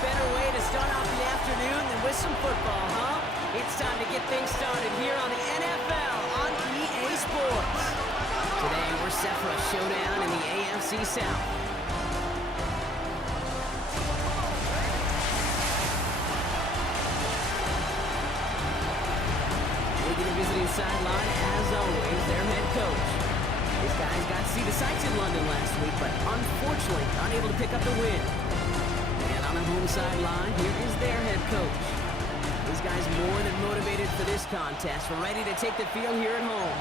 better way to start off the afternoon than with some football, huh? It's time to get things started here on the NFL on EA Sports. Today, we're set for a showdown in the AFC South. Making a visiting sideline, as always, their head coach. These guys got to see the sights in London last week, but unfortunately unable to pick up the win. And on the home sideline, here is their head coach. These guys more than motivated for this contest. We're ready to take the field here at home.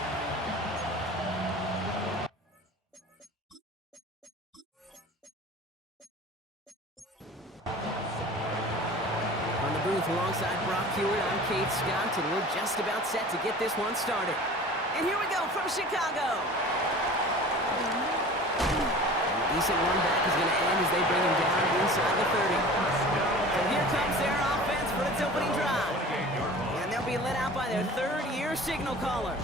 On the booth alongside Brock Hewitt, I'm Kate Scott, and we're just about set to get this one started. And here we go from Chicago. Decent run back is going to end as they bring him down inside the 30. So here comes their offense for its opening drive. And they'll be led out by their third-year signal caller.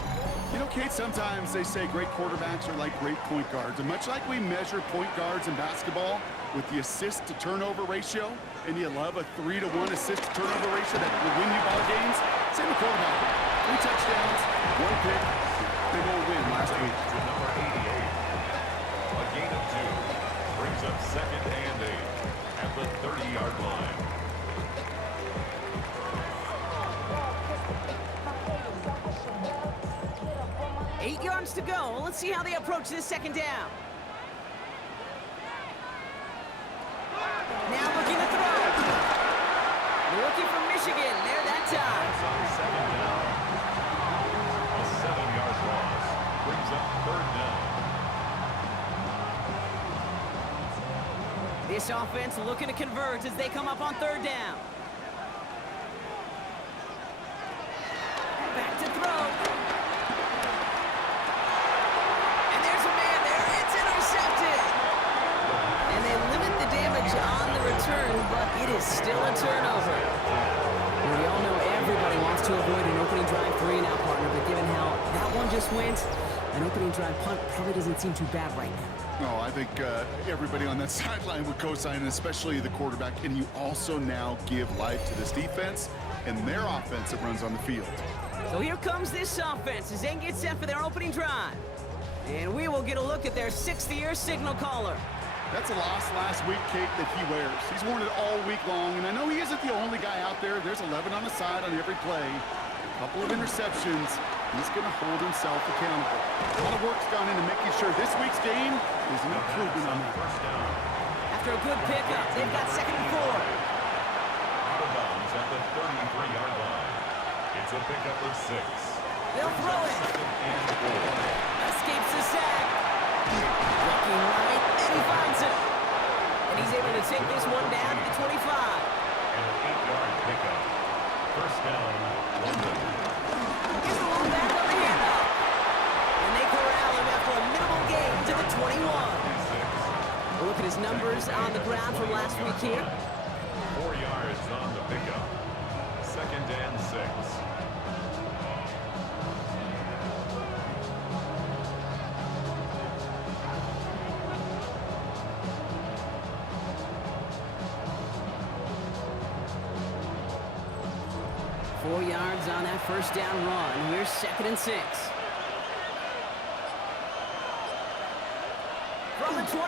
You know, Kate, sometimes they say great quarterbacks are like great point guards. And much like we measure point guards in basketball with the assist-to-turnover ratio, and you love a 3-to-1 assist-to-turnover ratio that will win you ball games, same with quarterback. 3 touchdowns, 1 pick, big old win last week. To number 88. A gain of 2 brings up second and 8 at the 30-yard line. Eight yards to go. Let's see how they approach this second down. Now looking to throw. Looking for Michigan. There that time. That's on second down. A 7-yard loss brings up third down. This offense looking to convert as they come up on third down. Back to throw. And there's a man there. It's intercepted. And they limit the damage on the return, but it is still a turnover. Well, we all know everybody wants to avoid an opening drive 3-and-out partner, but given how that one just went, an opening drive punt probably doesn't seem too bad right now. No, I think everybody on that sideline would co-sign, especially the quarterback. And you also now give life to this defense and their offense that runs on the field. So here comes this offense as they get set for their opening drive. And we will get a look at their 6th-year signal caller. That's a loss last week, Kate, that he wears. He's worn it all week long, and I know he isn't the only guy out there. There's 11 on the side on every play. A couple of interceptions. He's going to hold himself accountable. A lot of work's gone into making sure this week's game is an improvement on that. First down. After a good pickup, they've got 2nd and 4. Out of bounds at the 33-yard line. It's a pickup of 6. They'll throw it. Second and 4. Escapes the sack. Looking right, and he finds it. And he's able to take this one down to the 25. And an 8-yard pickup. First down, London. Here's the long back on the handoff. And they corral him after a minimal gain to the 21. We'll look at his numbers on the ground from last week here. 4 yards on the pickup. Second and 6. Four yards on that first down run. Here's 2nd and 6. From the 21.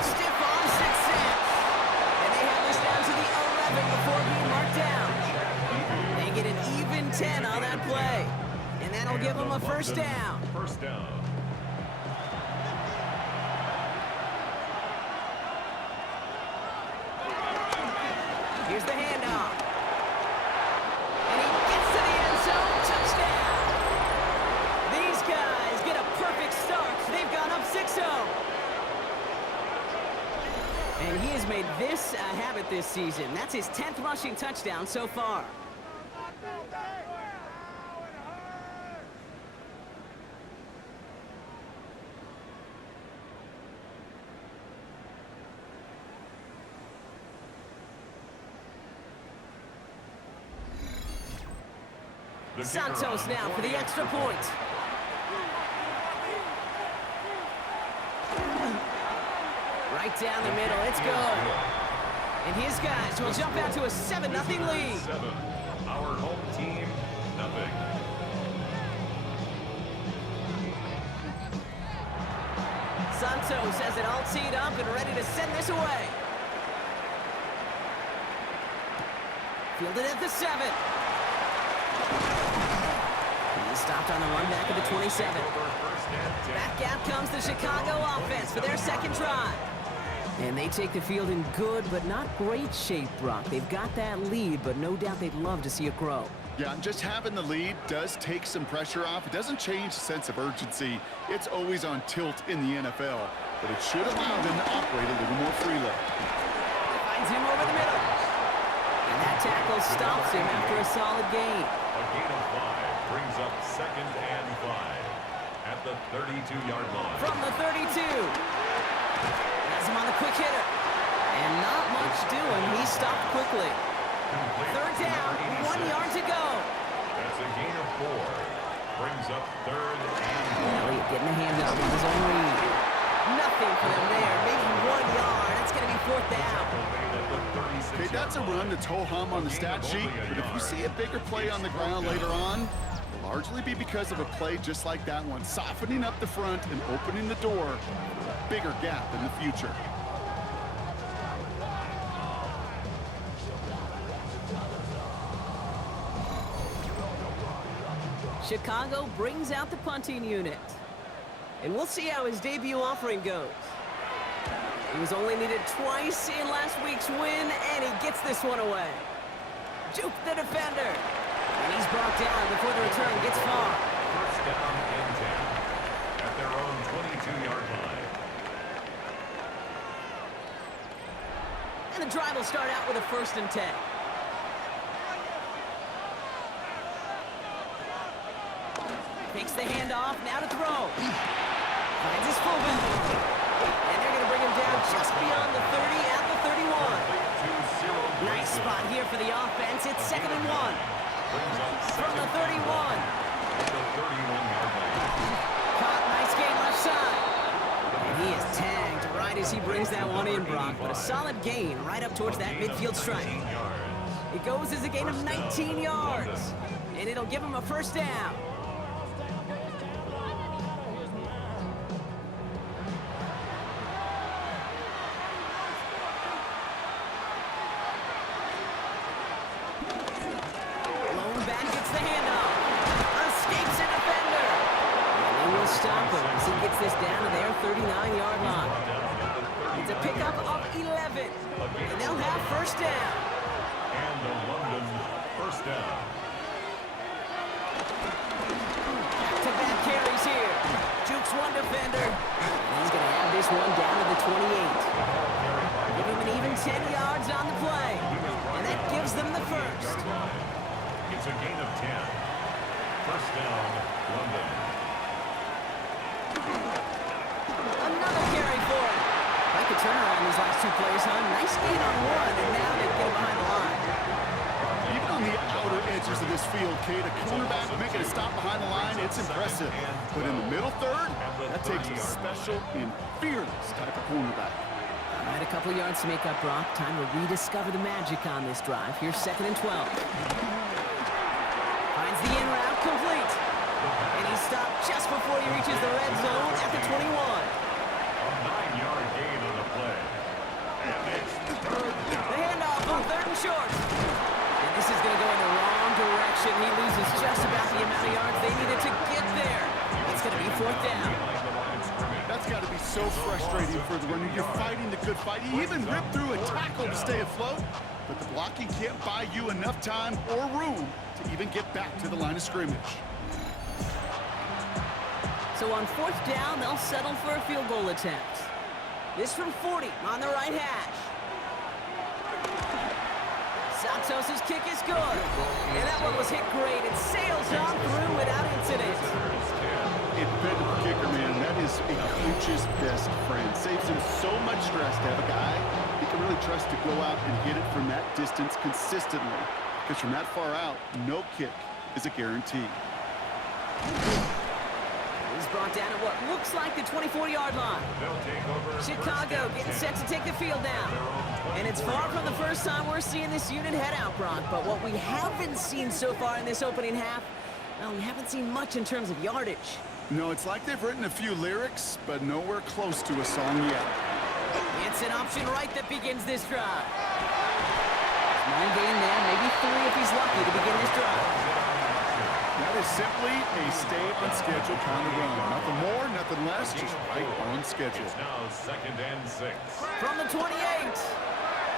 Stiff arm 6-6. And they have this down to the 11 before being marked down. They get an even 10 on that play. And that'll give them a first down. First down. Here's the handoff. And he gets to the end zone. Touchdown. These guys get a perfect start. They've gone up 6-0. And he has made this a habit this season. That's his 10th rushing touchdown so far. Santos now for the extra point. Right down the middle. It's good. And his guys will jump out to a 7-0 lead. 7. Our home team, nothing. Santos has it all teed up and ready to send this away. Fielded at the 7. He's stopped on the run back at the 27. Back out comes the Chicago offense for their second drive. And they take the field in good but not great shape, Brock. They've got that lead, but no doubt they'd love to see it grow. Yeah, and just having the lead does take some pressure off. It doesn't change the sense of urgency. It's always on tilt in the NFL, but it should allow them to operate a little more freely. Finds him over the middle. And that tackle stops him after a solid gain. A gain of 5 brings up 2nd and 5 at the 32-yard line. From the 32. Has him on the quick hitter. And not much doing. He stopped quickly. Third down, 1 yard to go. That's a gain of 4. Brings up 3rd and 1. Elliott getting the handoff on his own read. Nothing for them there. Maybe 1 yard. It's going to be 4th down. Okay, that's a run that's ho-hum on the stat sheet, but if you see a bigger play on the ground later on, it'll largely be because of a play just like that one, softening up the front and opening the door for a bigger gap in the future. Chicago brings out the punting unit. And we'll see how his debut offering goes. He was only needed twice in last week's win, and he gets this one away. Juke the defender. And he's brought down before the return gets far. First down and 10 at their own 22-yard line. And the drive will start out with a 1st and 10. Takes the handoff, now to throw. Finds his fullback. And they're going to bring him down just beyond the 30 at the 31. Nice spot here for the offense. It's 2nd and 1. From the 31. Caught, nice gain left side. And he is tagged right as he brings that one in, Brock. But a solid gain right up towards that midfield stripe. It goes as a gain of 19 yards. And it'll give him a 1st down. Stop him as he gets this down to their 39-yard line. It's a pickup of 11, and they'll have 1st down. And the London 1st down. Back-to-back carries here. Jukes one defender. And he's going to have this one down to the 28. Give him an even 10 yards on the play, and that gives them the 1st. It's a gain of 10. 1st down, London. Another carry for him. Like a turnaround these last 2 plays, huh? Nice gain on one, and now they get him behind the line. Even on the outer edges of this field, Kate, a cornerback making a stop behind the line, it's impressive. But in the middle third, that takes a special and fearless type of cornerback. All right, a couple yards to make up, Brock. Time to rediscover the magic on this drive. Here's 2nd and 12. Finds the in route complete. And he's stopped just before he reaches the red zone at the 21. A 9-yard gain on the play. And it's 3rd down. The handoff on 3rd and short. And this is going to go in the wrong direction. He loses just about the amount of yards they needed to get there. It's going to be 4th down. That's got to be so frustrating for the runner. You're fighting the good fight. You even rip through a tackle to stay afloat, but the blocking can't buy you enough time or room to even get back to the line of scrimmage. So on 4th down, they'll settle for a field goal attempt. This from 40 on the right hash. Santos' kick is good. And that one was hit great. It sails on through without incident. Independent kicker, man, that is a coach's best friend. Saves him so much stress to have a guy he can really trust to go out and hit it from that distance consistently. Because from that far out, no kick is a guarantee. He's brought down at what looks like the 24-yard line. They'll take over Chicago getting set to take the field now. And it's far from the first time we're seeing this unit head out, Brock. But what we haven't seen so far in this opening half, well, we haven't seen much in terms of yardage. No, it's like they've written a few lyrics, but nowhere close to a song yet. It's an option right that begins this drive. Small gain there, maybe 3 if he's lucky to begin this drive. That is simply a stay-on-schedule kind of run. Nothing more, nothing less, just right on schedule. It's now 2nd and 6. From the 28.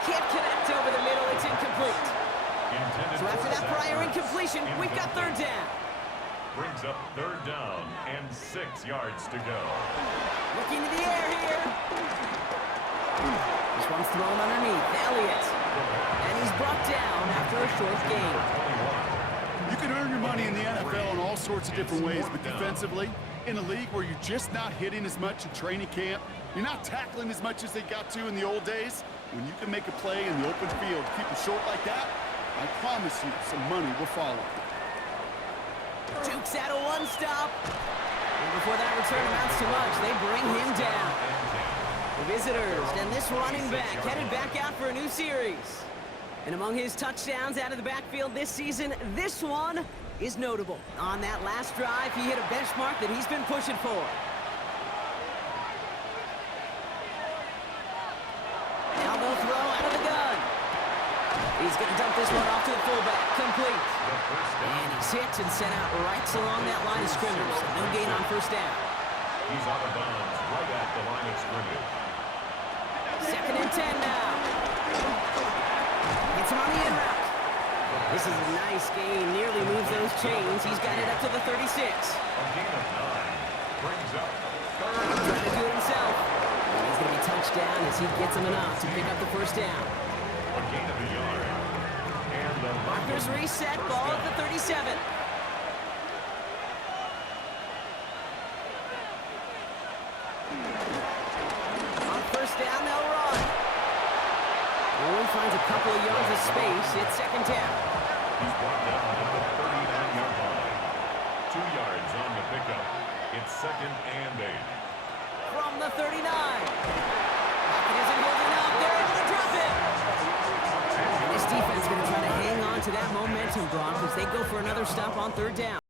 Can't connect over the middle, it's incomplete. So after that prior incompletion, we've got 3rd down. Brings up 3rd down and 6 yards to go. Looking to the air here. This one's thrown underneath. Elliott. And he's brought down after a short gain. You can earn your money in the NFL in all sorts of different ways, but defensively, in a league where you're just not hitting as much in training camp, you're not tackling as much as they got to in the old days, when you can make a play in the open field, keep it short like that, I promise you some money will follow. Duke's out of one stop. And before that return amounts to much, they bring him down. The visitors and this running back headed back out for a new series. And among his touchdowns out of the backfield this season, this one is notable. On that last drive, he hit a benchmark that he's been pushing for. Now they'll throw out of the gun. He's going to dump this one off to the fullback. Complete. And he's hit and sent out right along that line of scrimmage. No gain on 1st down. He's out of bounds right at the line of scrimmage. 2nd and 10 now. Hits him on the in route. This is a nice gain. Nearly moves those chains. He's got it up to the 36. A gain of 9 brings up 3rd. Trying to do it himself. And he's going to be touched down as he gets him enough to pick up the 1st down. A gain of a yard. And the Markers reset. Ball at the 37. On 1st down, they'll run. Owen finds a couple of yards of space. It's 2nd down. He's brought down at the 39-yard line. 2 yards on the pickup. It's 2nd and 8. From the 39. Pocket isn't holding up. They're able to drop it. And this defense is going to try to hang on to that momentum, Brock, as they go for another stop on 3rd down.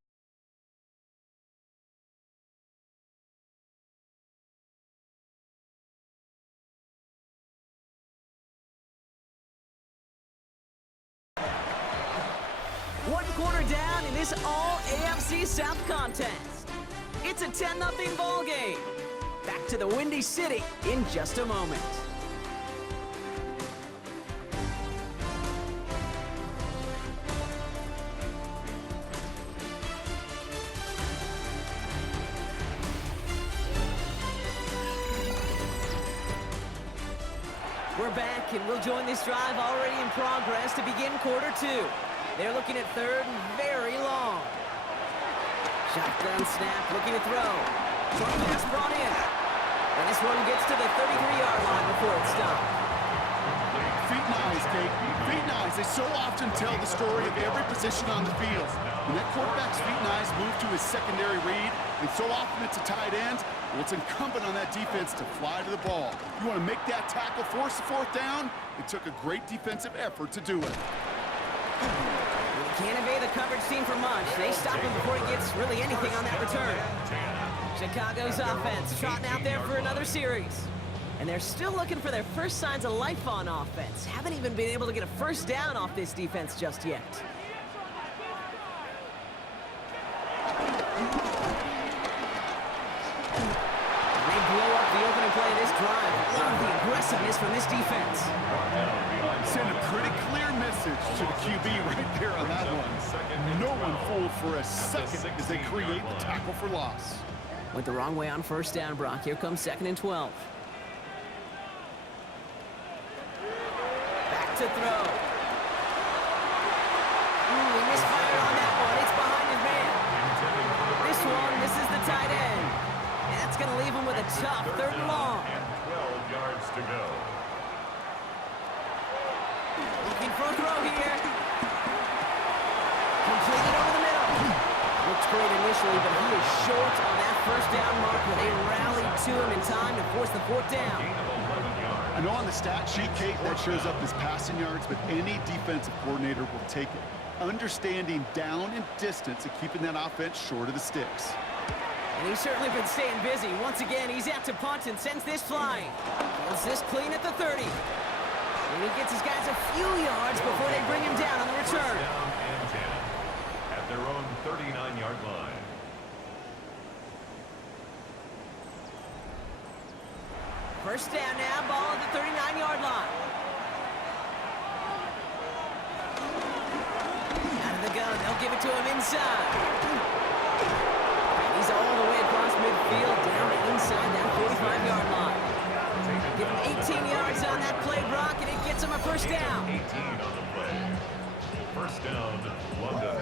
One quarter down in this all-AFC South contest. It's a 10-0 ball game. Back to the Windy City in just a moment. We're back, and we'll join this drive already in progress to begin quarter 2. They're looking at 3rd and very long. Shotgun snap, looking to throw. Short pass brought in. And this one gets to the 33-yard line before it's stopped. Feet and eyes, Kate. Feet and eyes. They so often tell the story of every position on the field. When that quarterback's feet and eyes move to his secondary read, and so often it's a tight end, well, it's incumbent on that defense to fly to the ball. You want to make that tackle, force the 4th down? It took a great defensive effort to do it. Can't evade the coverage team for much. They stop him before he gets really anything on that return. Chicago's offense trotting out there for another series. And they're still looking for their first signs of life on offense. Haven't even been able to get a 1st down off this defense just yet. They blow up the opening play of this drive. Love the aggressiveness from this defense. Send a pretty clear message to the QB right there on that one. No one fooled for a second as they create the tackle for loss. Went the wrong way on 1st down, Brock. Here comes 2nd and 12. Back to throw. Ooh, he misfired on that one. It's behind his man. This one misses the tight end. And that's going to leave him with a tough 3rd and long. And 12 yards to go. Looking for a throw here. Completed over the middle. Looks great initially, but he is short on that first down marker. They rallied to him in time to force the fourth down. Gain of 11 yards. I know on the stat sheet, Kate, that shows up as passing yards, but any defensive coordinator will take it. Understanding down and distance and keeping that offense short of the sticks. And he's certainly been staying busy. Once again, he's out to punt and sends this flying. Holds this clean at the 30. And he gets his guys a few yards before they bring him down on the return. First down and 10 at their own 39-yard line. First down now, ball at the 39-yard line. Out of the gun, they'll give it to him inside. And he's all the way across midfield, down to inside that 45-yard line. Give him 18 yards on that play, Brock, and it gets him a first down. 18 on the play. First down, London.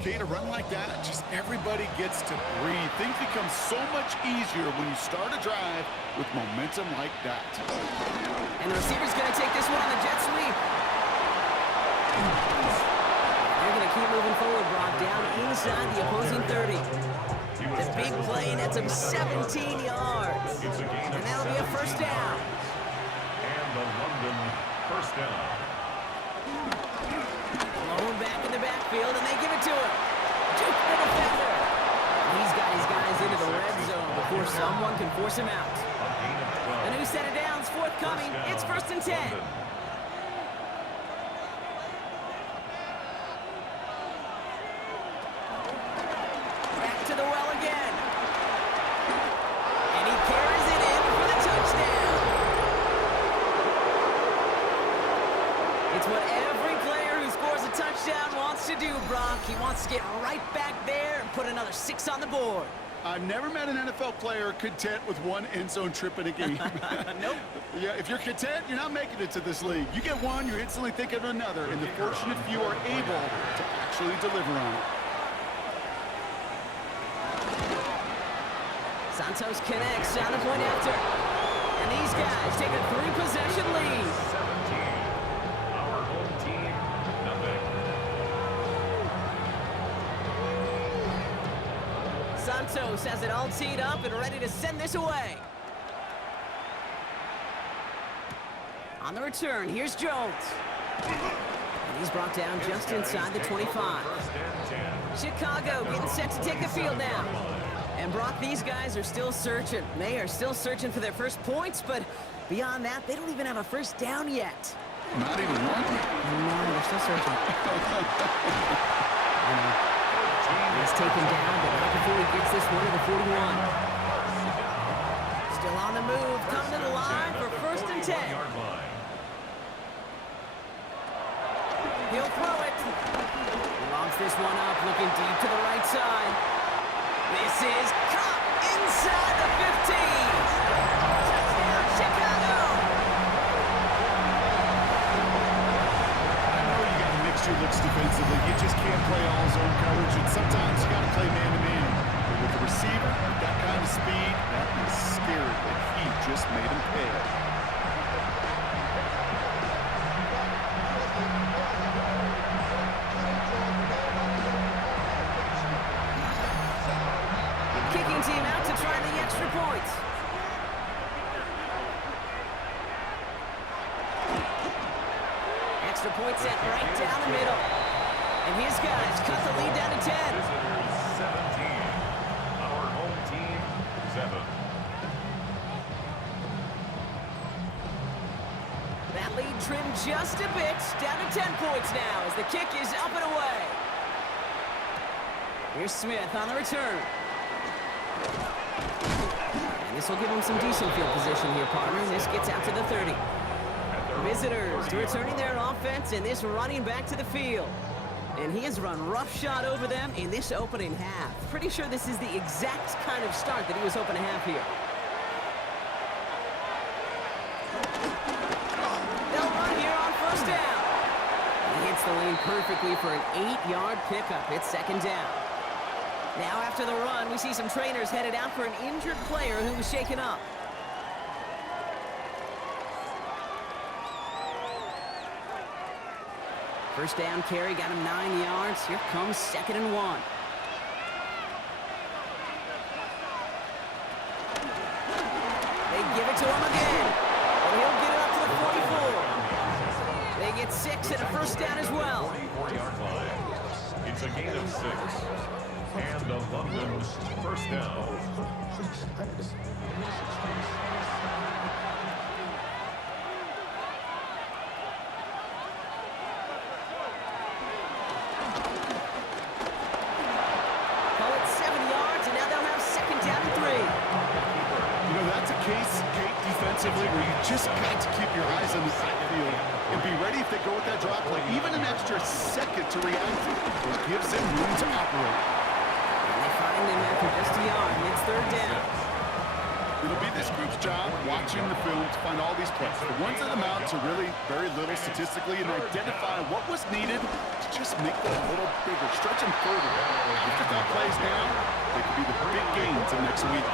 Kate, a run like that, just everybody gets to breathe. Things become so much easier when you start a drive with momentum like that. And the receiver's going to take this one on the jet sweep. They're going to keep moving forward, Brock, down inside the opposing 30. The big play nets him 17 yards. And that'll be a first down. And the London first down. Blown back in the backfield, and they give it to him. Juke the defender. He's got his guys into the red zone before someone can force him out. A gain of 12. A new set of downs forthcoming. It's first and 10. London. Back to the well again. And he carries it in for the touchdown. It's what every player who scores a touchdown wants to do, Brock. He wants to get right back there and put another 6 on the board. I've never met an NFL player content with one end zone trip in a game. Nope. Yeah, if you're content, you're not making it to this league. You get one, you're instantly thinking of another, and the fortunate few are able to actually deliver on it. Santos connects on the point after. And these guys take a 3-possession lead. 17. Our home team, nothing. Santos has it all teed up and ready to send this away. On the return, here's Jones. And he's brought down just inside the 25. First and 10. Chicago getting set to take the field now. And Brock, these guys are still searching. They are still searching for their first points, but beyond that, they don't even have a first down yet. Not even one. No, they're still searching. He's taken down, but not before he gets this one to the 41. Still on the move, coming to the line for first and 10. Yard line. He'll throw it. He lobs this one up, looking deep to the right side. This is caught inside the 15. Touchdown, Chicago. I know you got to mix your looks defensively. You just can't play all zone coverage, and sometimes you got to play man-to-man. But with the receiver, with that kind of speed, that is scary, but he just made him pay. Kicking team out to try the extra points. Extra point set right down the middle. And his guys cut the lead down to 10. Visitors 17. Our home team 7. That lead trimmed just a bit, down to 10 points now as the kick is up and away. Here's Smith on the return. And this will give him some decent field position here, partner. This gets out to the 30. Visitors returning their offense and this running back to the field. And he has run roughshod over them in this opening half. Pretty sure this is the exact kind of start that he was hoping to have here. They'll run here on first down. He hits the lane perfectly for an 8-yard pickup. It's second down. Now after the run, we see some trainers headed out for an injured player who was shaken up. First down carry got him 9 yards. Here comes 2nd and 1. They give it to him again. And he'll get it up to the 44. They get 6 and a first down as well. 44-yard line. It's a gain of 6. And a London first down. Call it 7 yards, and now they'll have 2nd down and 3. You know, that's a case, Kate, defensively, where you just got to keep your eyes on the backfield and be ready if they go with that drop play. Even an extra second to react, it gives them room to operate. And they find him after just a yard, and it's 3rd down. It'll be this group's job watching the film to find all these plays. The ones that amount to really very little statistically and identify what was needed to just make them a little bigger, stretch them further. After that plays down, they could be the big gains of next week.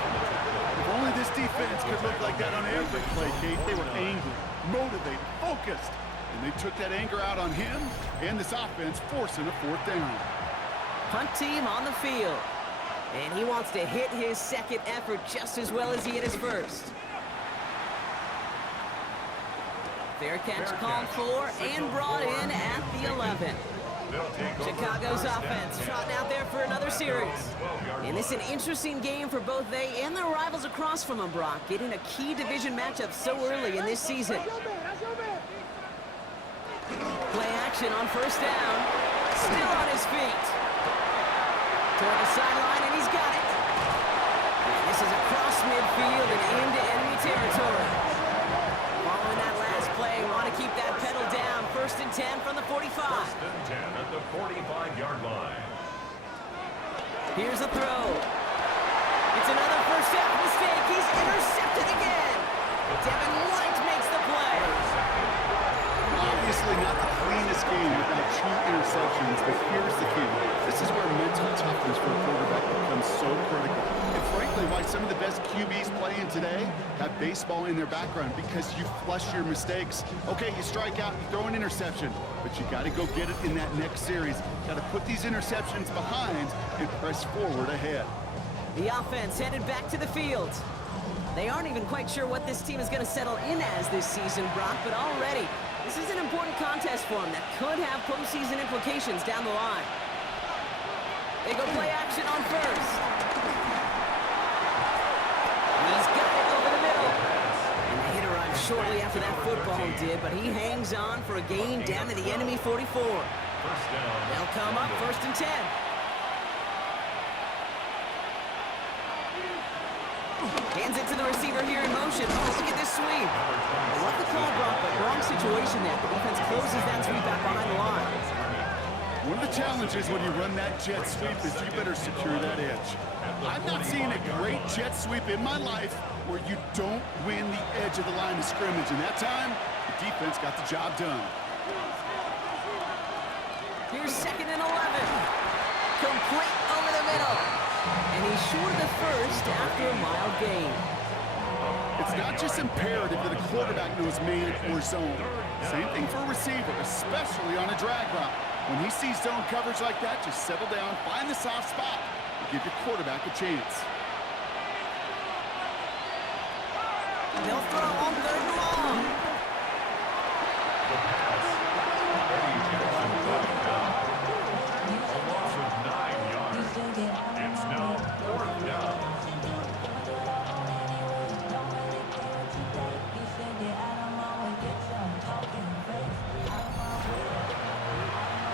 If only this defense could look like that on every play, Kate. They were angry, motivated, focused, and they took that anger out on him and this offense, forcing a 4th down. Punt team on the field. And he wants to hit his 2nd effort just as well as he hit his 1st. Fair catch called for and brought in at the 11. Chicago's offense trotting out there for another series. And it's an interesting game for both they and their rivals across from them, Brock, getting a key division matchup so early in this season. Play action on 1st down. Still on his feet. Toward the sideline, and he's got it. And this is across midfield and into enemy territory. Following that last play, want to keep that pedal down. 1st and 10 from the 45. 1st and 10 at the 45-yard line. Here's a throw. It's another first half mistake. He's intercepted again. Devin White makes the play. Obviously not the cleanest game without 2 interceptions, but here's the key. This is where mental toughness for a quarterback becomes so critical. And frankly, why some of the best QBs playing today have baseball in their background, because you flush your mistakes. Okay, you strike out, you throw an interception, but you got to go get it in that next series. Got to put these interceptions behind and press forward ahead. The offense headed back to the field. They aren't even quite sure what this team is going to settle in as this season, Brock, but already this is an important contest for them that could have postseason implications down the line. They go play action on 1st. He's got it over the middle. And the hit arrived shortly after that football did, but he hangs on for a gain down to the enemy 44. They'll come up 1st and 10. Hands it to the receiver here in motion. Oh, look at this sweep. I love the call, Brock, but wrong situation there. The defense closes that sweep back behind the line. One of the challenges when you run that jet sweep is you better secure that edge. I've not seen a great jet sweep in my life where you don't win the edge of the line of scrimmage. And that time, the defense got the job done. Here's 2nd and 11. Complete over the middle. And he's short of the 1st after a mild gain. It's not just imperative that a quarterback knows man or zone. Same thing for a receiver, especially on a drag route. When he sees zone coverage like that, just settle down, find the soft spot, and give your quarterback a chance. They'll throw on 3rd and long. A loss of 9 yards. It's now 4th down.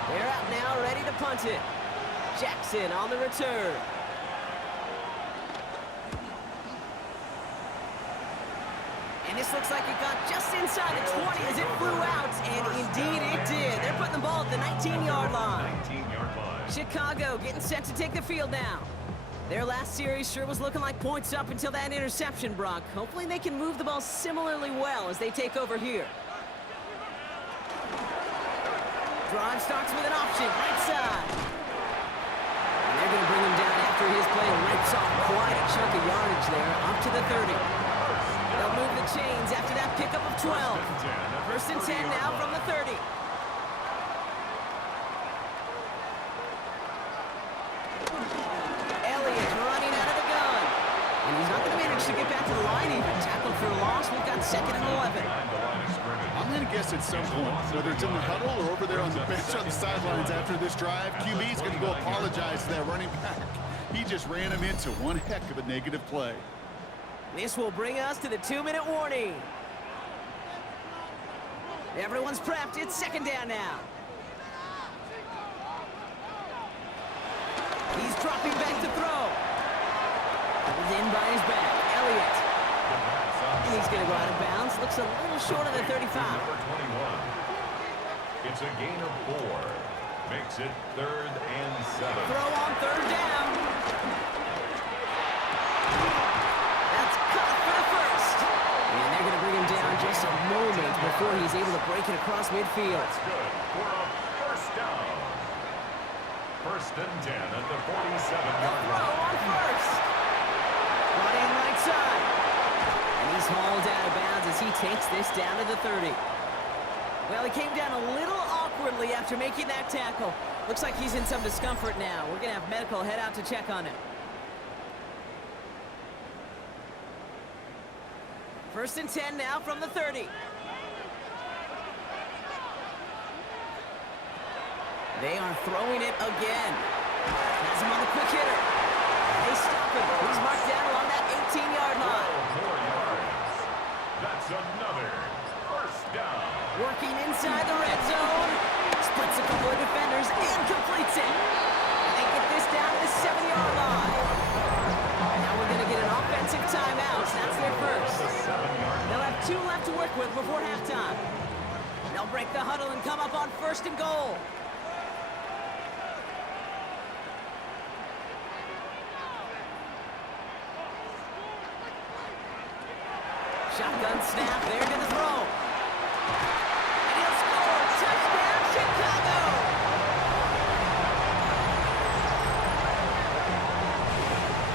They're out now, ready to punt it. Jackson on the return. And this looks like it got just inside the 20 as it flew out, and indeed it did. They're putting the ball at the 19-yard line. 19-yard line. Chicago getting set to take the field now. Their last series sure was looking like points up until that interception, Brock. Hopefully they can move the ball similarly well as they take over here. Drive starts with an option, right side. And they're going to bring him down after his play rips off quite a chunk of yardage there, up to the 30. They'll move the chains after that pickup of 12. 1st and 10 now from the 30. And he's not going to manage to get back to the line even. Tackled for a loss. We've got 2nd and 11. I'm going to guess at some point, whether it's in the huddle or over there on the bench on the sidelines after this drive, QB's going to go apologize to that running back. He just ran him into one heck of a negative play. This will bring us to the 2-minute warning. Everyone's prepped. It's 2nd down now. He's dropping back to throw. Pulled in by his back. Elliott. And he's going to go out of bounds. Looks a little short of the 35. Number 21. It's a gain of 4. Makes it 3rd and 7. Throw on 3rd down. That's caught for the first. And they're going to bring him down just a moment before he's able to break it across midfield. That's good for a first down. 1st and 10 at the 47-yard Throw line. on first. Running right side. And he's hauled out of bounds as he takes this down to the 30. Well, he came down a little awkwardly after making that tackle. Looks like he's in some discomfort now. We're going to have medical head out to check on him. 1st and 10 now from the 30. They are throwing it again. Has him on the quick hitter. They stop him. He's marked down along that 18-yard line. 12 more yards. That's another first down. Working inside the red zone. Splits a couple of defenders and completes it. They get this down to the 7-yard line. Now we're going to get an offensive timeout. That's their first. They'll have 2 left to work with before halftime. They'll break the huddle and come up on 1st and goal. Shotgun snap, they're going to throw. And he'll score. Touchdown, Chicago!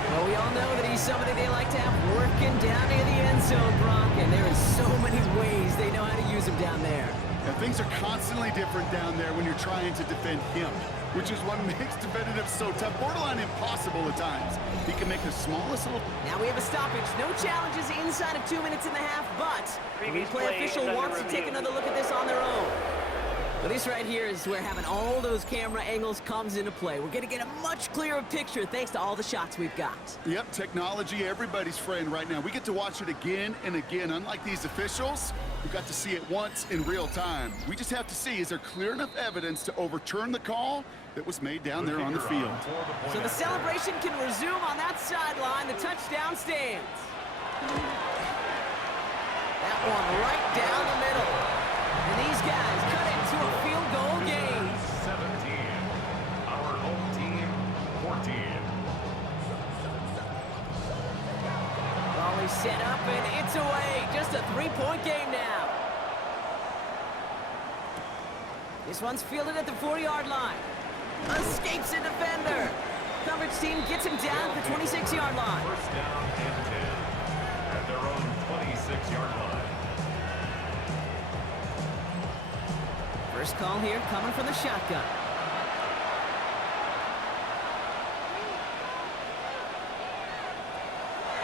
Well, we all know that he's somebody they like to have working down near the end zone, Brock, and there is so many ways they know how to use him down there. Now, things are constantly different down there when you're trying to defend him, which is what makes defending him so tough, borderline impossible at times. He can make the smallest little... Now we have a stoppage. No challenges inside of 2 minutes and a half, but the replay official wants to take another look at this on their own. But this right here is where having all those camera angles comes into play. We're going to get a much clearer picture thanks to all the shots we've got. Yep, technology, everybody's friend right now. We get to watch it again and again. Unlike these officials, we got to see it once in real time. We just have to see, is there clear enough evidence to overturn the call that was made down there on the field? So the celebration can resume on that sideline. The touchdown stands. That one right down the middle. And these guys cut into a field goal game. 17. Our home team, 14. Volley set up and it's away. Just a 3-point game now. This one's fielded at the 4-yard line. Escapes a defender. Coverage team gets him down at the 26-yard line. First down and 10 at their own 26-yard line. First call here coming from the shotgun.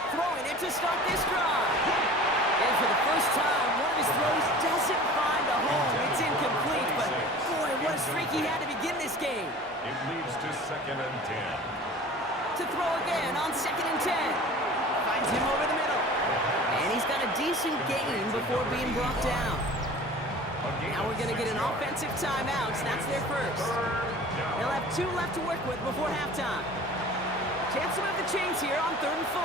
Throwing it to start this drive. And for the first time, one of his throws doesn't find a home. It's incomplete, but boy, what a streak he had to begin this game. It leads to 2nd and 10. To throw again on 2nd and 10. Finds him over the middle. And he's got a decent gain before being brought down. Now we're going to get an offensive timeout. That's their first. They'll have 2 left to work with before halftime. Chance to move the chains here on 3rd and 4.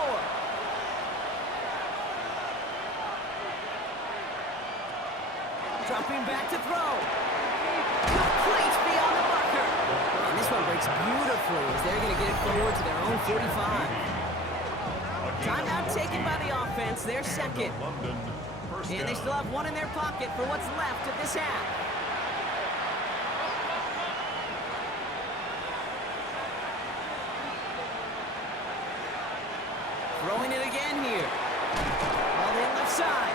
Dropping back to throw. Complete beyond the marker. And this one breaks beautifully as they're going to get it forward to their own 45. Timeout taken by the offense. They're second. And they still have 1 in their pocket for what's left of this half. Throwing it again here. Ball in left side.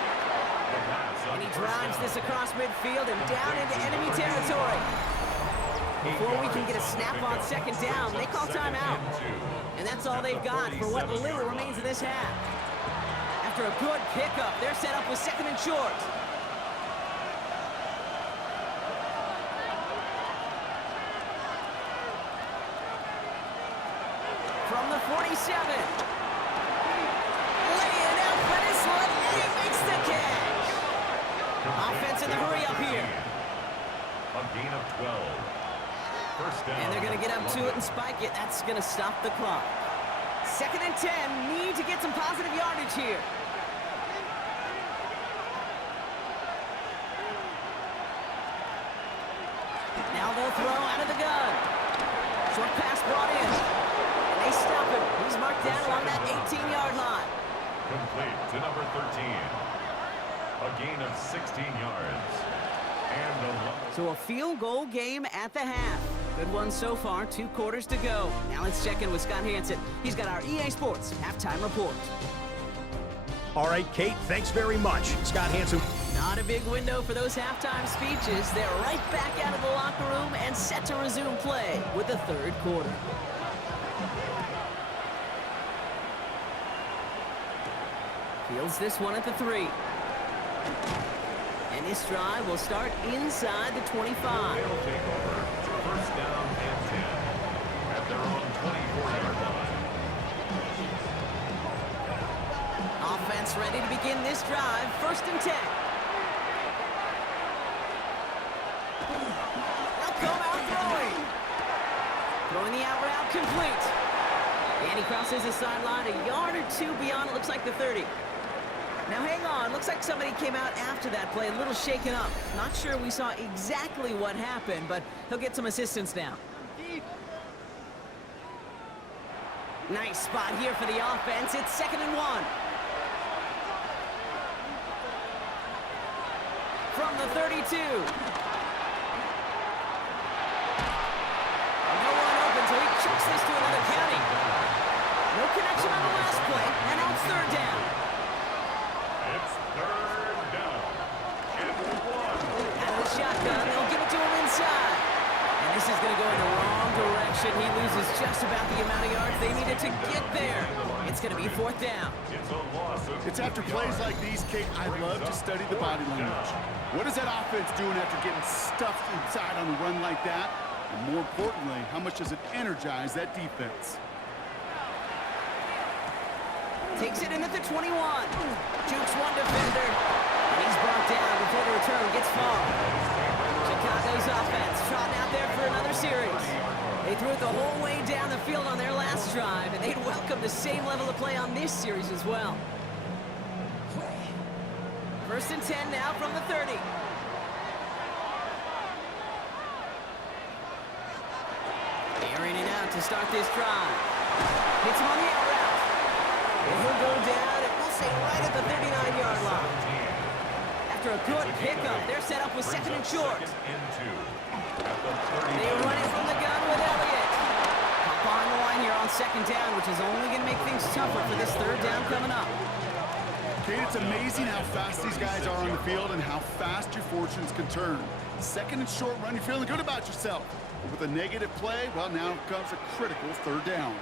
And he drives this across midfield and down into enemy territory. Before we can get a snap on second down, they call timeout. And that's all they've got for what little remains of this half. After a good pickup, they're set up with second and short. From the 47. Lay it out for this one, and he makes the catch. Offense in the hurry up here. A gain of 12. First down. And they're going to get up to it and spike it. That's going to stop the clock. Second and 10. Need to get some positive yardage here. Now they'll throw out of the gun. Short pass brought in. And they stop him. He's marked down along that 18-yard line. Complete to number 13. A gain of 16 yards. So a field goal game at the half. Good one so far, 2 quarters to go. Now let's check in with Scott Hansen. He's got our EA Sports halftime report. All right, Kate, thanks very much. Scott Hansen. Not a big window for those halftime speeches. They're right back out of the locker room and set to resume play with the third quarter. Fields this one at the 3. And this drive will start inside the 25. They'll take over. First down and 10 at their own 24-yard line. Offense ready to begin this drive. First and 10. They'll come out throwing. Throwing the out route complete. And he crosses the sideline a yard or 2 beyond, it looks like the 30. Now hang on, looks like somebody came out after that play, a little shaken up. Not sure we saw exactly what happened, but he'll get some assistance now. Nice spot here for the offense. It's second and 1. From the 32. No one open, so he chucks this to another county. No connection on the last play, and now it's third down. It's third down. And 1. Out of the shotgun, they'll give it to him inside. And this is going to go in the wrong direction. He loses just about the amount of yards they needed to get there. It's going to be fourth down. It's a loss of It's after plays like these, Kate, I love to study the body language. What is that offense doing after getting stuffed inside on the run like that? And more importantly, how much does it energize that defense? Takes it in at the 21. Jukes one defender. And he's brought down before the return gets far. Chicago's offense trotting out there for another series. They threw it the whole way down the field on their last drive, and they'd welcome the same level of play on this series as well. First and 10 now from the 30. Airing it out to start this drive. Hits him on the out route. And he'll go down, and we'll say right at the 39-yard line. After a good pickup, they're set up with second and short. They run it from the gun with Elliott. Hop on the line here on second down, which is only going to make things tougher for this third down coming up. Kate, it's amazing how fast these guys are on the field and how fast your fortunes can turn. Second and short run, you're feeling good about yourself. But with a negative play, well, now comes a critical third down.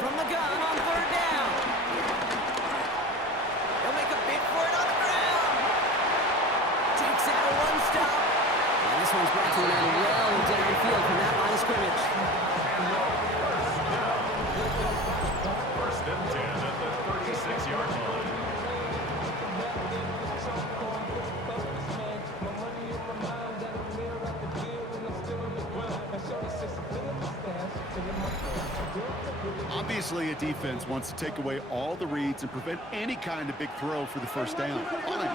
From the gun on third down. They'll make a bid for it on the ground. Takes out a one stop. And this one's brought to an end well downfield from that line of scrimmage. First and 10 at the 36-yard line. Obviously, a defense wants to take away all the reads and prevent any kind of big throw for the first down. Fine.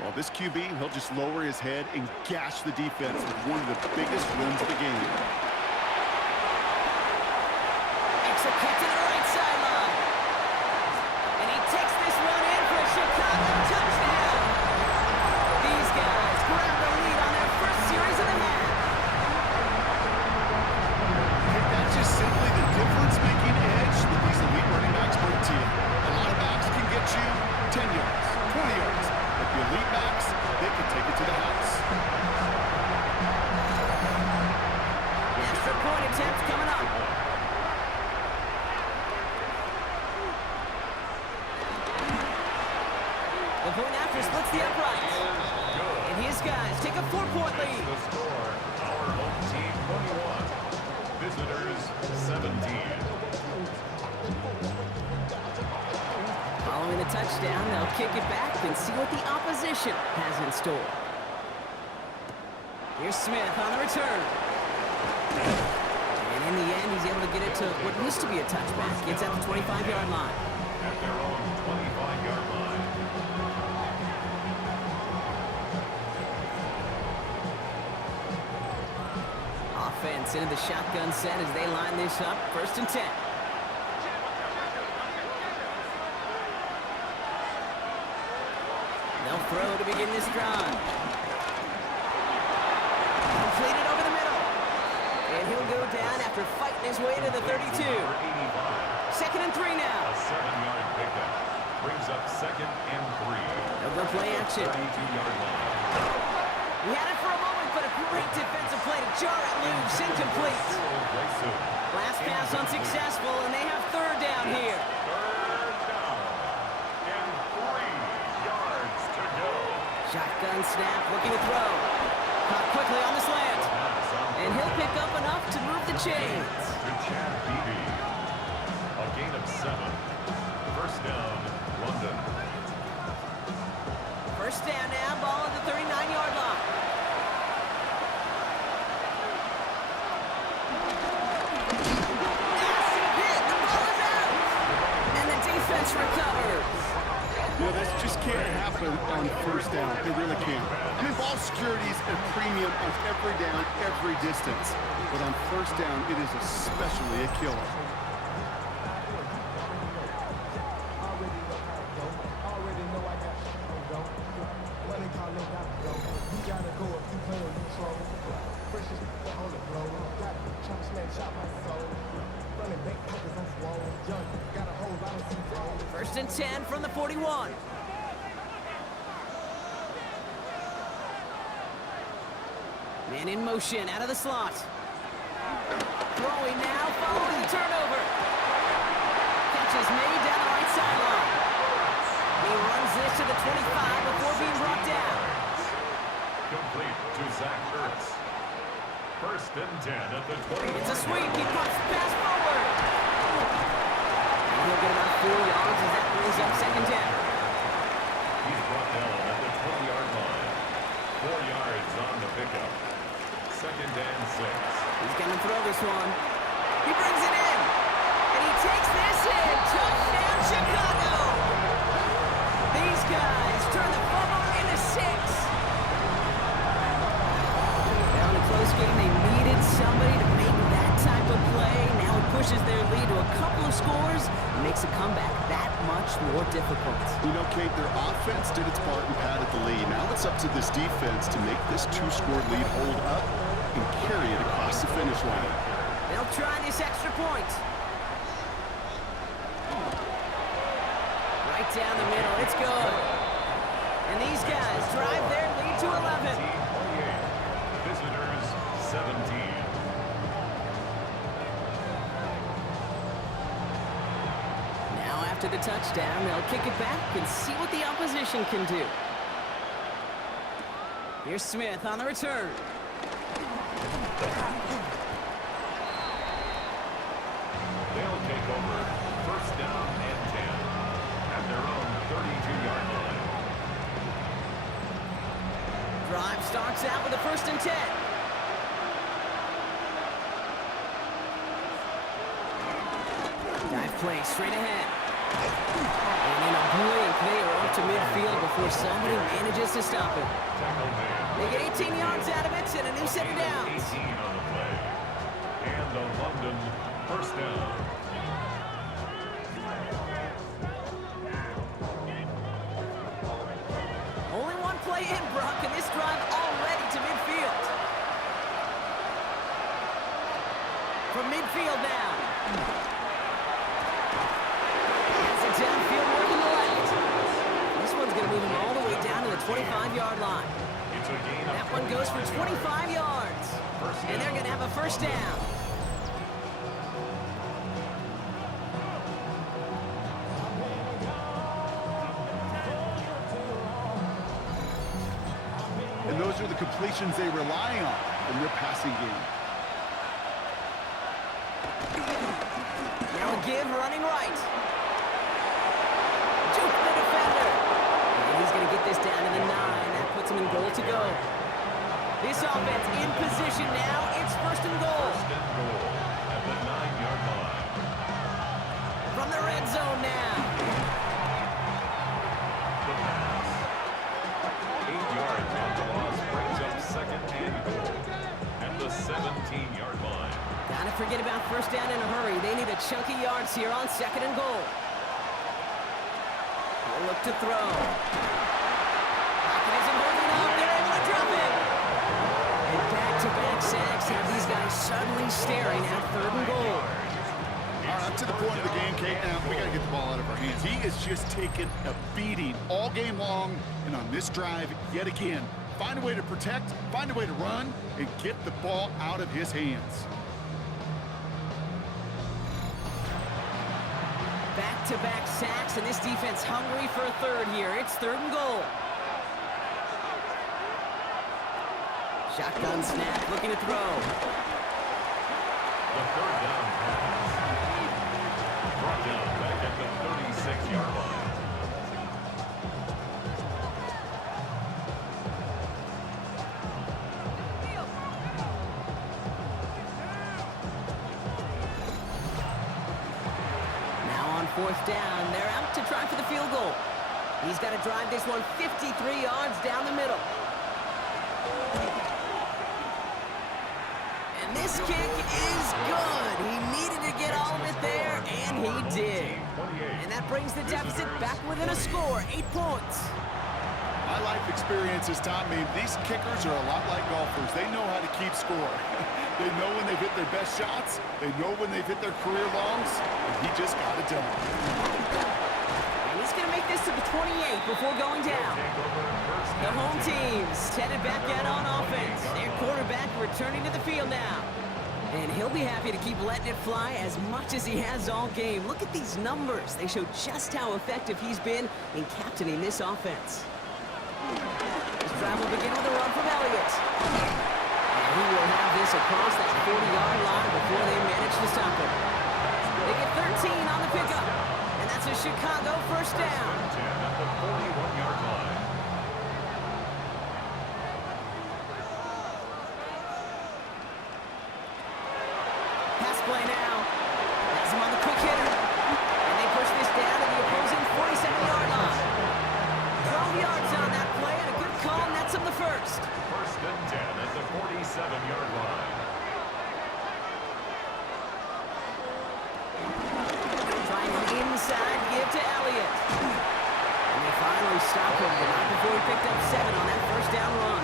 Well, this QB, he'll just lower his head and gash the defense with one of the biggest runs of the game. Makes a cut to the right sideline. And he takes this one in for a Chicago touchdown. These guys grab the lead on their first series of the half. That's just simply the difference-making edge that these elite running backs bring to you. A lot of backs can get you 10 yards, 20 yards. But the elite backs, they can take it to the house. The point after splits the uprights. And his guys take a 4-point lead. The score, our home team 21, visitors 17. Following the touchdown, they'll kick it back and see what the opposition has in store. Here's Smith on the return. And in the end, he's able to get it to what used to be a touchback. It's at the 25-yard line. At their own 25-yard line. Offense into the shotgun set as they line this up. 1st and 10. They'll throw to begin this drive. Completed over the middle. And he'll go down after fighting his way to the 32. 2nd and 3 now. A 7-yard pickup brings up 2nd and 3. They'll go play action. 32-yard line. We had it for a moment, but a great defensive play to jar it loose. Incomplete. Last pass unsuccessful, and they have 3rd down here. 3rd down and 3 yards to go. Shotgun snap, looking to throw. Caught quickly on the slant. And he'll pick up enough to move the chains. To Chad Beebe. A gain of 7. 1st down, London. 1st down now, ball at the 39-yard line. Massive hit, the ball is out. And the defense recovers. You know, this just can't happen on 1st down. It really can't. I mean, ball security is a premium on every down, every distance. But on 1st down, it is especially a killer. First and 10 from the 41. Man in motion, out of the slot. Throwing now, following the turnover. Catch is made down the right sideline. He runs this to the 25 before being brought down. Complete to Zach Ertz. 1st and 10 at the 20. It's a sweep. He pumps the pass forward. And he'll get about 4 yards as that brings up 2nd down. He's brought down at the 20-yard line. 4 yards on the pickup. 2nd and 6. He's going to throw this one. He brings it in. And he takes this in. Touchdown, Chicago. These guys turn the fumble into 6. Now in a close game, they needed somebody to make that type of play. Now it pushes their lead to a couple of scores and makes a comeback that much more difficult. You know, Kate, their offense did its part and padded the lead. Now it's up to this defense to make this 2-score lead hold up and carry it across the finish line. They'll try this extra point. Right down the middle. It's good. And these guys drive their lead to 11. 28. Visitors 17. Now after the touchdown, they'll kick it back and see what the opposition can do. Here's Smith on the return. They'll take over 1st down and 10 at their own 32-yard line. Drive starts out with a 1st and 10. Dive play straight ahead. And in a blink, they are up to midfield before somebody manages to stop it. Tackle man. They get 18 yards out of it and a new set of downs. 18 on the play. And the London 1st down. Only one play in, Brock, and this drive already to midfield. From midfield now. That's it downfield, working the left. This one's going to move him all the way down to the 25-yard line. It's a gain of That one goes for 25 yards. First And they're going to have a 1st down. are the completions they rely on in their passing game. Now a give running right. Juke the defender. And he's going to get this down to the 9. That puts him in goal to go. This offense in position now. It's first and goal. First and goal at the 9-yard line. From the red zone now. The pass. 8 yards on the loss brings up second and goal at the 17-yard line. Gotta forget about first down in a hurry. They need a chunky yards here on second and goal. They'll look to throw. Pocket isn't holding up. They're able to drop it. And back-to-back sacks have these guys suddenly staring at third and goal. All right, up to the point of the game, Kate. Now, we got to get the ball out of our hands. He is just taking a beating all game long. And on this drive, yet again, find a way to protect, find a way to run, and get the ball out of his hands. Back-to-back sacks, and this defense hungry for a third here. It's third and goal. Shotgun snap, looking to throw. The third down pass. Brought down back at the 36-yard line. Now on fourth down, they're out to try for the field goal. He's got to drive this one 53 yards down the middle. And this kick is good. He needed to get all of it there, and he did. And that brings the deficit back within a score, 8 points. My life experience has taught me these kickers are a lot like golfers. They know how to keep score. They know when they've hit their best shots. They know when they've hit their career longs. And he just got it done. And he's going to make this to the 28 before going down. The home team's headed back out on offense. Their quarterback returning to the field now. And he'll be happy to keep letting it fly as much as he has all game. Look at these numbers. They show just how effective he's been in captaining this offense. This drive will begin with a run from Elliott. And he will have this across that 40-yard line before they manage to stop him. They get 13 on the pickup. And that's a Chicago first down. 10 at the 41-yard line. Pass play now. Has him on the quick hitter. And they push this down to the opposing 47-yard line. 12 yards on that play and a good call, and that's him the first. First and 10 at the 47-yard line. Trying an inside give to Elliott. And they finally stop him, but not before he picked up 7 on that first down run.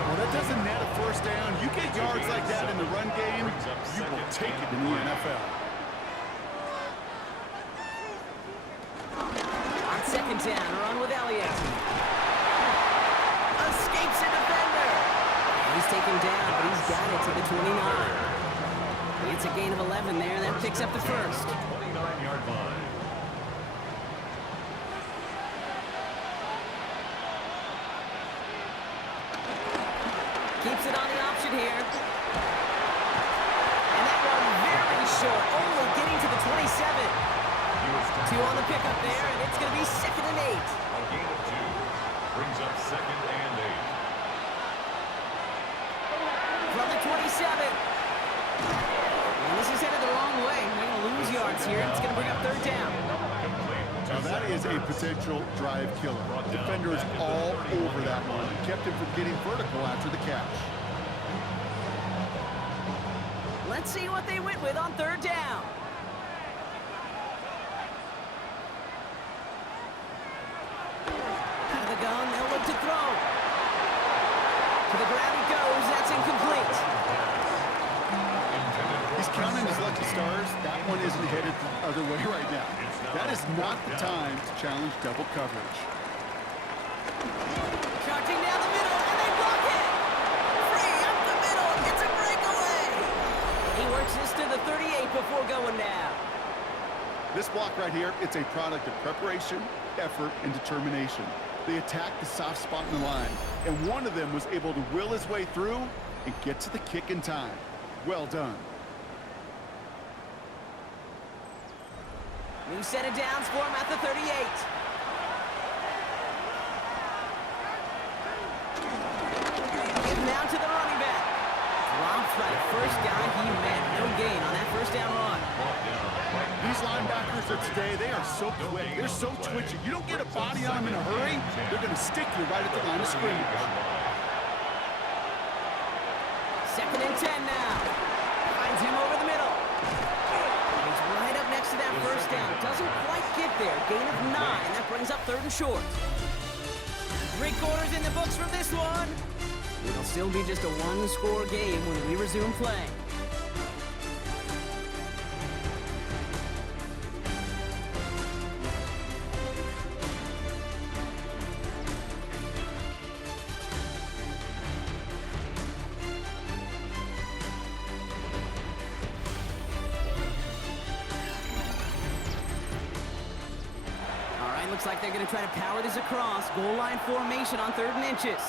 Well, that doesn't net a first down. You get yards like that in the run game, you will take it in the NFL. On second down, a run with Elliott. Escapes a defender. He's taken down, but he's got it to the 29. It's a gain of 11 there. That picks up the first. 29-yard line. Keeps it on the option here. And that one very short, only getting to the 27. 2 on the pickup there, and it's going to be second and 8. A gain of 2 brings up second and 8. From the 27. And this is headed the wrong way. They're going to lose yards here. It's going to bring up third down. Now that is a potential drive killer. Defenders all over that one. Kept him from getting vertical after the catch. Let's see what they went with on third down. Out of the gun, they'll look to throw. To the ground it goes. That's incomplete. He's counting his lucky stars. That one isn't headed the other way right now. That is not the time to challenge double coverage. Charging down the middle, and they block it. Free up the middle. It's a breakaway. And he works this to the 38 before going down. This block right here, it's a product of preparation, effort, and determination. They attacked the soft spot in the line, and one of them was able to will his way through and get to the kick in time. Well done. New set of downs for him at the 38. Give now to the running back. Dropped by the first guy he met. No gain on that first down run. These linebackers of today, they are so quick. They're so twitchy. You don't get a body on them in a hurry, they're going to stick you right at the line of scrimmage. 2nd and 10 now. Finds him over the middle. He's right up next to that first down. Doesn't quite get there. Gain of 9. That brings up 3rd and short. 3 quarters in the books for this one. It'll still be just a one-score game when we resume play. Looks like they're going to try to power this across. Goal line formation on 3rd and inches.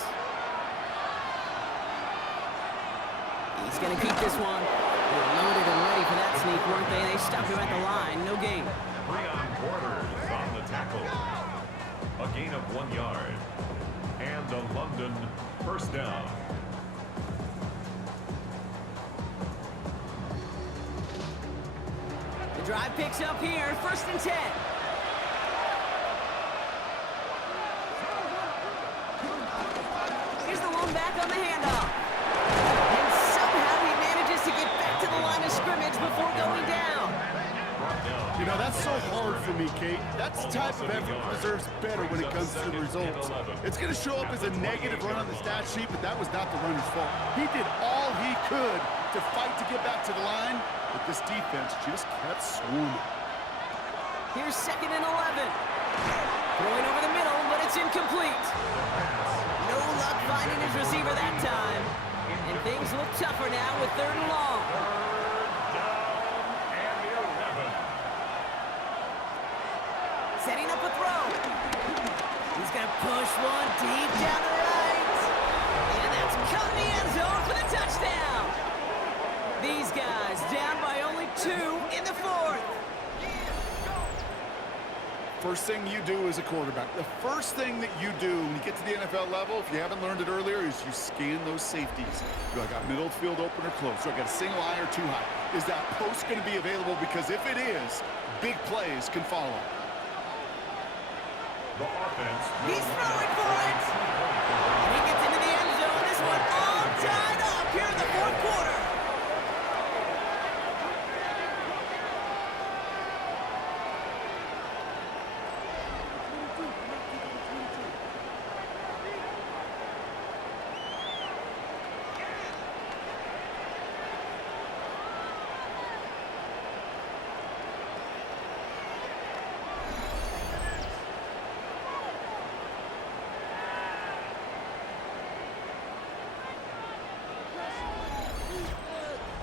He's going to keep this one. They're loaded and ready for that sneak, weren't they? They stopped him at the line. No gain. 3 on quarters on the tackle. A gain of 1 yard. And a London first down. The drive picks up here. 1st and 10. Back on the handoff. And somehow he manages to get back to the line of scrimmage before going down. You know, that's so hard for me, Kate. That's the type of effort that deserves better when it comes to the results. It's going to show up as a negative run on the stat sheet, but that was not the runner's fault. He did all he could to fight to get back to the line, but this defense just kept swarming. Here's 2nd and 11. Throwing over the middle, but it's incomplete. No luck finding his receiver that time. And things look tougher now with 3rd and long. 3rd down and 11. Setting up a throw. He's going to push one deep down the right. And that's caught in the end zone for the touchdown. These guys down by only 2 in the 4th. First thing you do as a quarterback, the first thing that you do when you get to the NFL level, if you haven't learned it earlier, is you scan those safeties. Do I got middle field open or close? Do I got a single high or 2 high? Is that post going to be available? Because if it is, big plays can follow. The offense. He's throwing for it. And he gets into the end zone. This one all tied up here in the 4th quarter.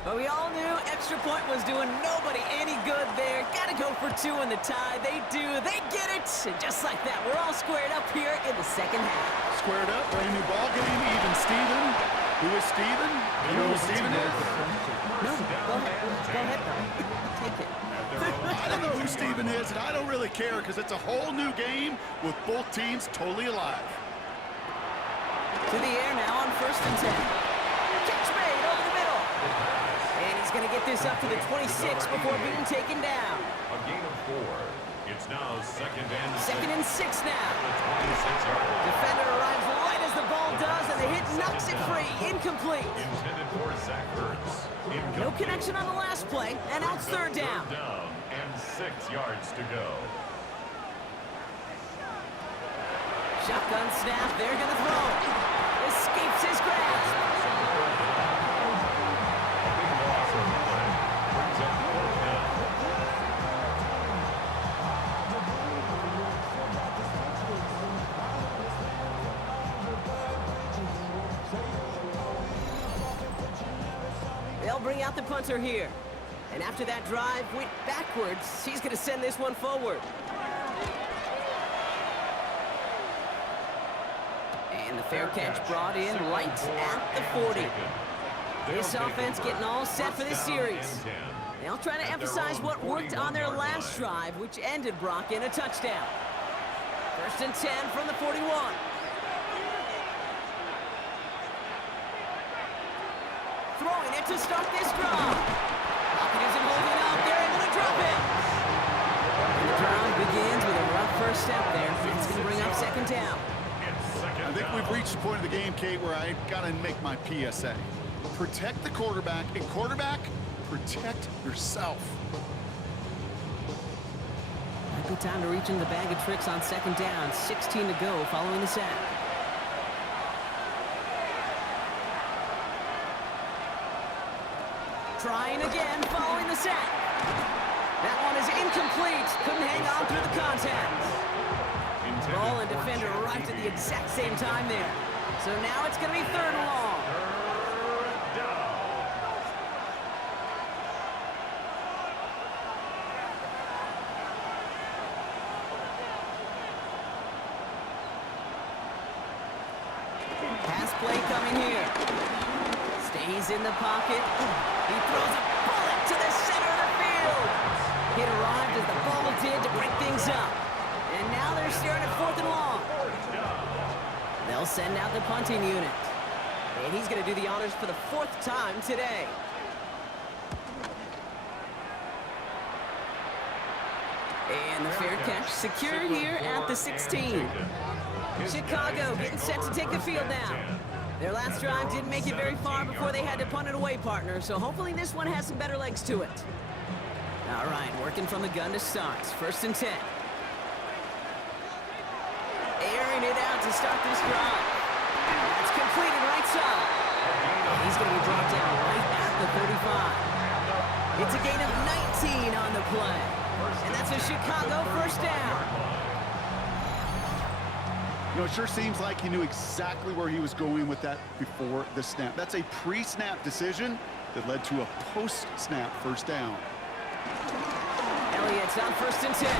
But we all knew extra point was doing nobody any good there. Got to go for 2 in the tie. They do. They get it. And just like that, we're all squared up here in the 2nd half. Squared up, brand new ball game, even Steven. Who is Steven? You know who Steven is? No, go ahead, take it. I don't know who Steven is, and I don't really care because it's a whole new game with both teams totally alive. To the air now on 1st and 10. Catch made over the middle. And he's going to get this up to the 26 before being taken down. A gain of 4. It's now 2nd and 6. 2nd and 6 now. 26-yard. Defender arrives right as the ball does, and the hit knocks it free. Incomplete. Intended for Zach Ertz. No connection on the last play, and now it's 3rd down. 3rd down and 6 yards to go. Shotgun snap, they're going to throw. Escapes his grasp. They'll bring out the punter here. And after that drive went backwards, he's going to send this one forward. And the fair catch brought in right at the 40. This offense getting all set for this series. They'll try to emphasize what worked on their last drive, which ended Brock in a touchdown. 1st and 10 from the 41. Throwing it to start this drive. Pocket isn't holding up. They're able to drop it. And the drive begins with a rough first step there. It's going to bring up 2nd down. I think we've reached the point of the game, Kate, where I got to make my PSA. Protect the quarterback, and quarterback, protect yourself. A good time to reach in the bag of tricks on 2nd down. 16 to go following the sack. Trying again following the sack. That one is incomplete. Couldn't hang on through the contact. Ball and defender arrived at the exact same time there. So now it's going to be 3rd and long. Pass play coming here. Stays in the pocket. He throws a bullet to the center of the field. It arrived as the ball did to break things up. And now they're staring at 4th and long. They'll send out the punting unit. And he's going to do the honors for the 4th time today. And the fair catch secured here at the 16. Chicago getting set to take the field now. Their last drive didn't make it very far before they had to punt it away, partner, so hopefully this one has some better legs to it. All right, working from the gun to start. 1st and 10. Airing it out to start this drive. That's completed right side. And he's going to be brought down right at the 35. It's a gain of 19 on the play. And that's a Chicago 1st down. You know, it sure seems like he knew exactly where he was going with that before the snap. That's a pre-snap decision that led to a post-snap 1st down. Elliott's on 1st and 10.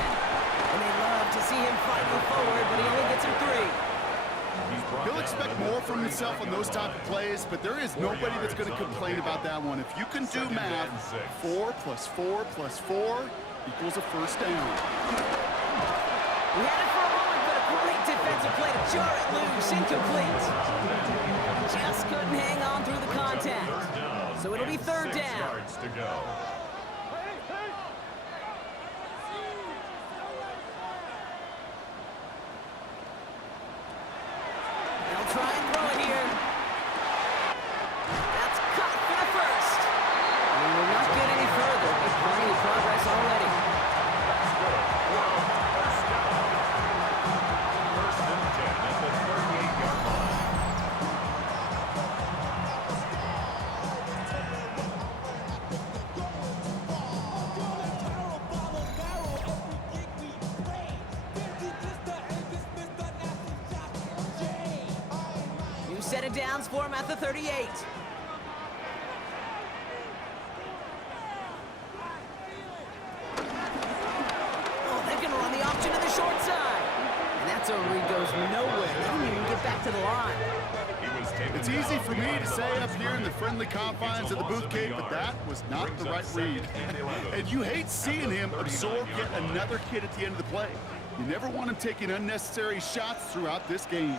And they love to see him fighting forward, but he only gets him 3. He'll expect more from himself on those type of plays, but there is nobody that's going to complain about that one. If you can do math, 4 plus 4 plus 4 equals a 1st down. We had it for a moment, but a great defensive play to jar it loose. Incomplete. Just couldn't hang on through the contact. So it'll be 3rd down. They'll try and throw it here. That's caught for the 1st. And we'll not get any further. There's plenty of progress already. Set of downs for him at the 38. Oh, they can run the option to the short side. And that's a read goes nowhere. They didn't even get back to the line. It's easy for me to say up here in the friendly confines of the booth, Kate, but that was not the right read. And you hate seeing him absorb yet another hit at the end of the play. You never want him taking unnecessary shots throughout this game.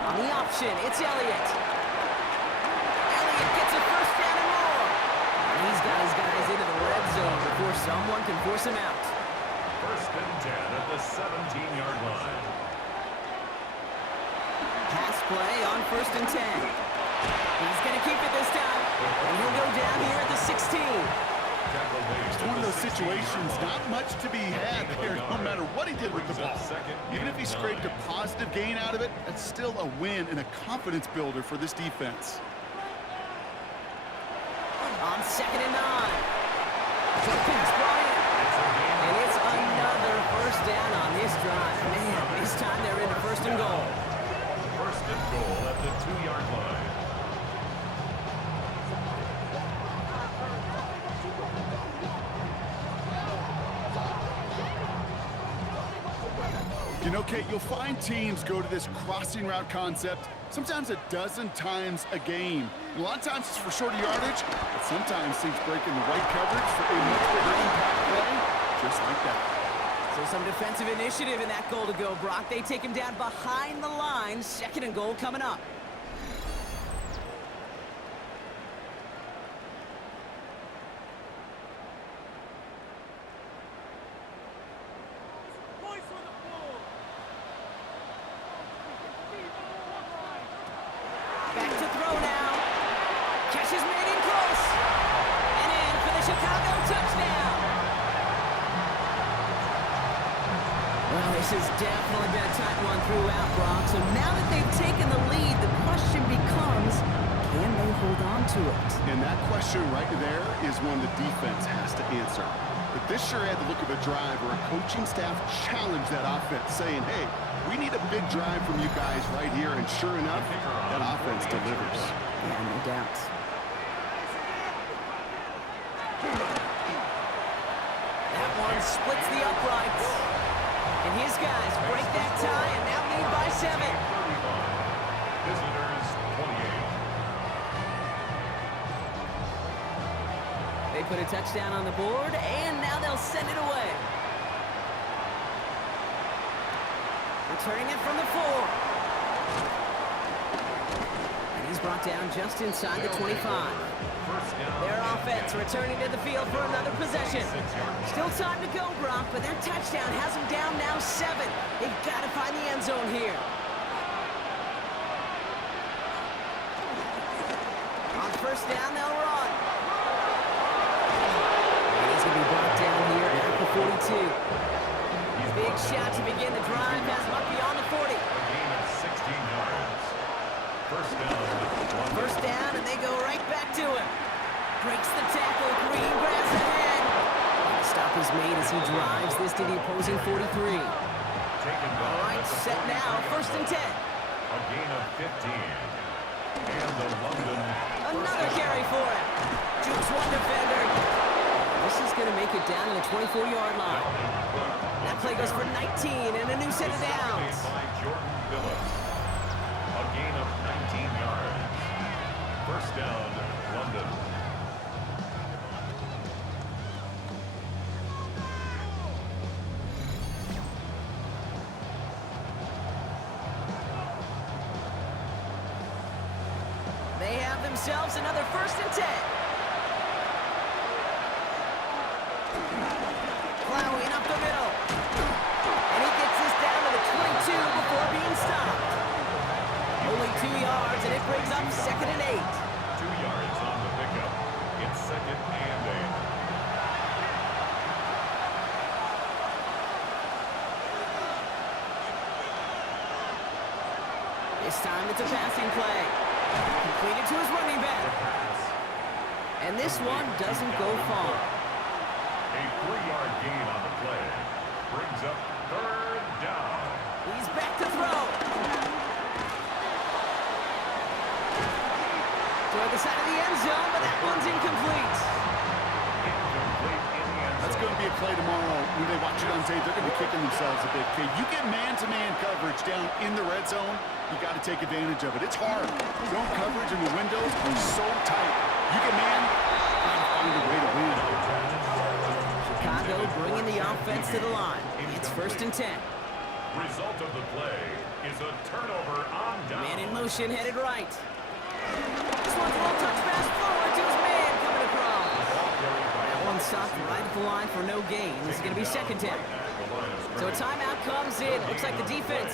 On the option, it's Elliott. Elliott gets a 1st down and more. And he's got his guys into the red zone before someone can force him out. 1st and 10 at the 17-yard line. Pass play on 1st and 10. He's going to keep it this time. And he'll go down here at the 16. It's one of those situations, not much to be had there, no matter what he did with the ball. Even if he scraped a positive gain out of it, that's still a win and a confidence builder for this defense. On 2nd and 9. Jenkins brought in. And it's another 1st down on this drive. Man, this time they're into 1st and goal. 1st and goal at the 2-yard line. You know, Kate, you'll find teams go to this crossing route concept sometimes a dozen times a game. And a lot of times it's for shorter yardage, but sometimes teams break in the right coverage for a much bigger impact play, just like that. So some defensive initiative in that goal to go, Brock. They take him down behind the line. 2nd and goal coming up. Back to throw now. Catch is made in close. And in for the Chicago touchdown. Well, this has definitely been a tight one throughout, Brock. So now that they've taken the lead, the question becomes, can they hold on to it? And that question right there is one the defense has to answer. But this sure had the look of a drive where a coaching staff challenged that offense, saying, hey, we need a big drive from you guys right here. And sure enough, that offense delivers. Yeah, no doubt. That one splits the uprights. And his guys break that tie and now lead by 7. Visitors 28. They put a touchdown on the board, and now they'll send it away. Returning it from the 4. And he's brought down just inside the 25. Their offense returning to the field for another possession. Still time to go, Brock, but their touchdown has them down now 7. They've got to find the end zone here. On 1st down, they'll run. And he's going to be brought down here at the 42. Big shot to begin the drive, has him up beyond the 40. A gain of 16 yards. 1st down. 1st down, and they go right back to him. Breaks the tackle, green grass ahead. The stop is made as he drives this to the opposing 43. All right, set now, 1st and 10. A gain of 15. And the London. Another carry for him. Jukes one defender. This is going to make it down to the 24-yard line. That play goes for 19 and a new set of downs. By Jordan Phillips. A gain of 19 yards. 1st down, London. They have themselves another 1st and 10. Plowing up the middle. And he gets this down to the 22 before being stopped. Only 2 yards, and it brings up 2nd and 8. 2 yards on the pickup. It's 2nd and 8. This time it's a passing play. Completed to his running back. And this one doesn't go far. A 3-yard gain on the play. Brings up 3rd down. He's back to throw. Toward the side of the end zone, but that one's incomplete. Incomplete in the end zone. That's going to be a play tomorrow. When they watch it on tape, they're going to be kicking themselves a bit. Okay, you get man-to-man coverage down in the red zone, you got to take advantage of it. It's hard. Zone coverage and the windows are so tight. You get man, you got to find a way to win. Chicago bringing the offense to the line. It's 1st and 10. Result of the play is a turnover on down. Man in motion, headed right. This one's a little touch pass forward to his man coming across. That one stopped right at the line for no gain. This is going to be 2nd down. So a timeout comes in. Looks like the defense